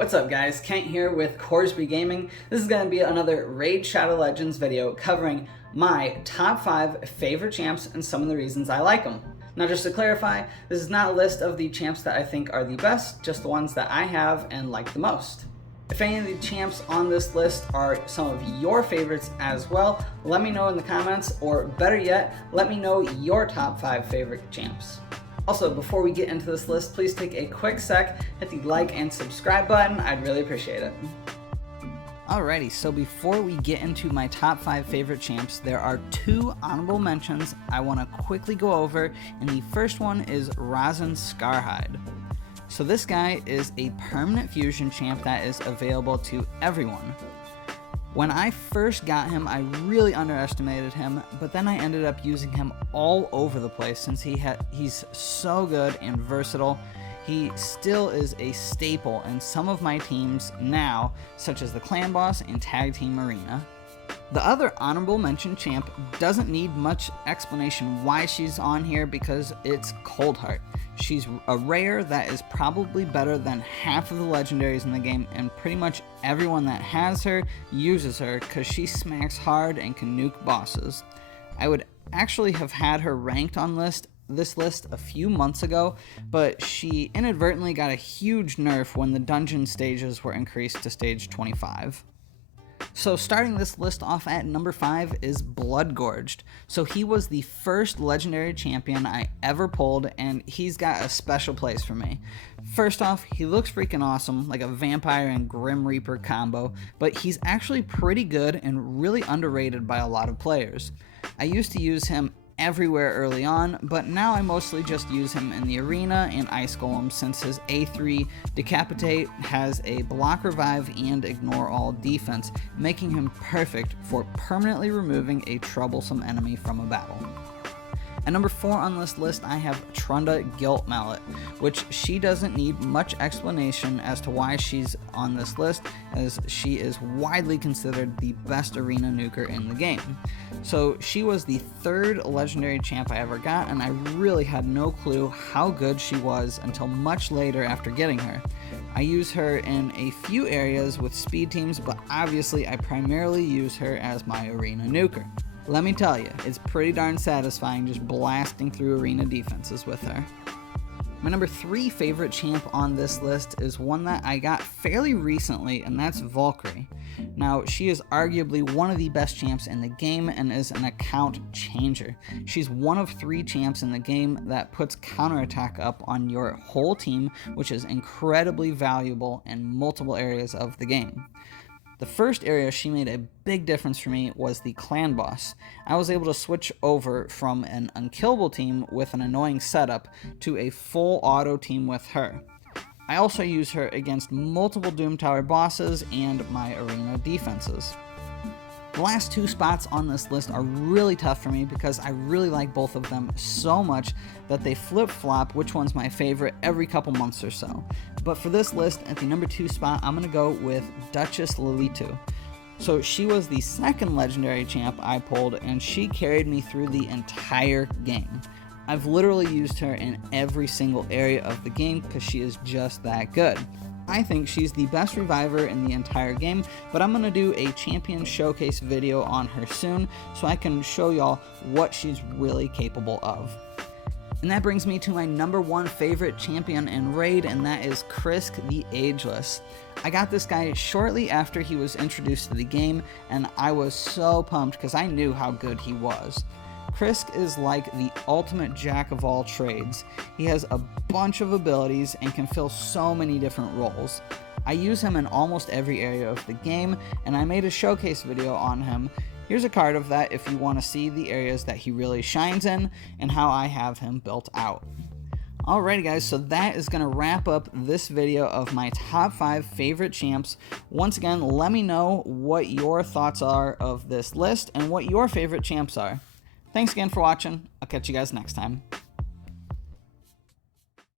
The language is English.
What's up guys, Kent here with Corsby Gaming. This is going to be another Raid Shadow Legends video covering my top 5 favorite champs and some of the reasons I like them. Now just to clarify, this is not a list of the champs that I think are the best, just the ones that I have and like the most. If any of the champs on this list are some of your favorites as well, let me know in the comments, or better yet, let me know your top 5 favorite champs. Also, before we get into this list, please take a quick sec, hit the like and subscribe button. I'd really appreciate it. Alrighty, so before we get into my top 5 favorite champs, there are 2 honorable mentions I want to quickly go over, and the first one is Razen Skarhide. So this guy is a permanent fusion champ that is available to everyone. When I first got him, I really underestimated him, but then I ended up using him all over the place since he's so good and versatile. He still is a staple in some of my teams now, such as the Clan Boss and Tag Team Arena. The other honorable mention champ doesn't need much explanation why she's on here because it's Coldheart. She's a rare that is probably better than half of the legendaries in the game, and pretty much everyone that has her uses her because she smacks hard and can nuke bosses. I would actually have had her ranked on this list a few months ago, but she inadvertently got a huge nerf when the dungeon stages were increased to stage 25. So starting this list off at number 5 is Bloodgorged. So he was the first legendary champion I ever pulled, and he's got a special place for me. First off, he looks freaking awesome, like a vampire and Grim Reaper combo, but he's actually pretty good and really underrated by a lot of players. I used to use him everywhere early on, but now I mostly just use him in the arena and Ice Golem since his A3 Decapitate has a block revive and ignore all defense, making him perfect for permanently removing a troublesome enemy from a battle. At number 4 on this list, I have Trunda Gilt Mallet, which she doesn't need much explanation as to why she's on this list, as she is widely considered the best arena nuker in the game. So she was the 3rd legendary champ I ever got, and I really had no clue how good she was until much later after getting her. I use her in a few areas with speed teams, but obviously I primarily use her as my arena nuker. Let me tell you, it's pretty darn satisfying just blasting through arena defenses with her. My number 3 favorite champ on this list is one that I got fairly recently, and that's Valkyrie. Now, she is arguably one of the best champs in the game and is an account changer. She's one of 3 champs in the game that puts counterattack up on your whole team, which is incredibly valuable in multiple areas of the game. The first area she made a big difference for me was the Clan Boss. I was able to switch over from an unkillable team with an annoying setup to a full auto team with her. I also use her against multiple Doom Tower bosses and my arena defenses. The last 2 spots on this list are really tough for me because I really like both of them so much that they flip-flop which one's my favorite every couple months or so. But for this list, at the number 2 spot, I'm going to go with Duchess Lilitu. So she was the 2nd legendary champ I pulled, and she carried me through the entire game. I've literally used her in every single area of the game because she is just that good. I think she's the best reviver in the entire game, but I'm going to do a champion showcase video on her soon so I can show y'all what she's really capable of. And that brings me to my number 1 favorite champion in Raid, and that is Krisk the Ageless. I got this guy shortly after he was introduced to the game, and I was so pumped because I knew how good he was. Krisk is like the ultimate jack of all trades. He has a bunch of abilities and can fill so many different roles. I use him in almost every area of the game, and I made a showcase video on him. Here's a card of that if you want to see the areas that he really shines in and how I have him built out. Alrighty guys, so that is going to wrap up this video of my top 5 favorite champs. Once again, let me know what your thoughts are of this list and what your favorite champs are. Thanks again for watching. I'll catch you guys next time.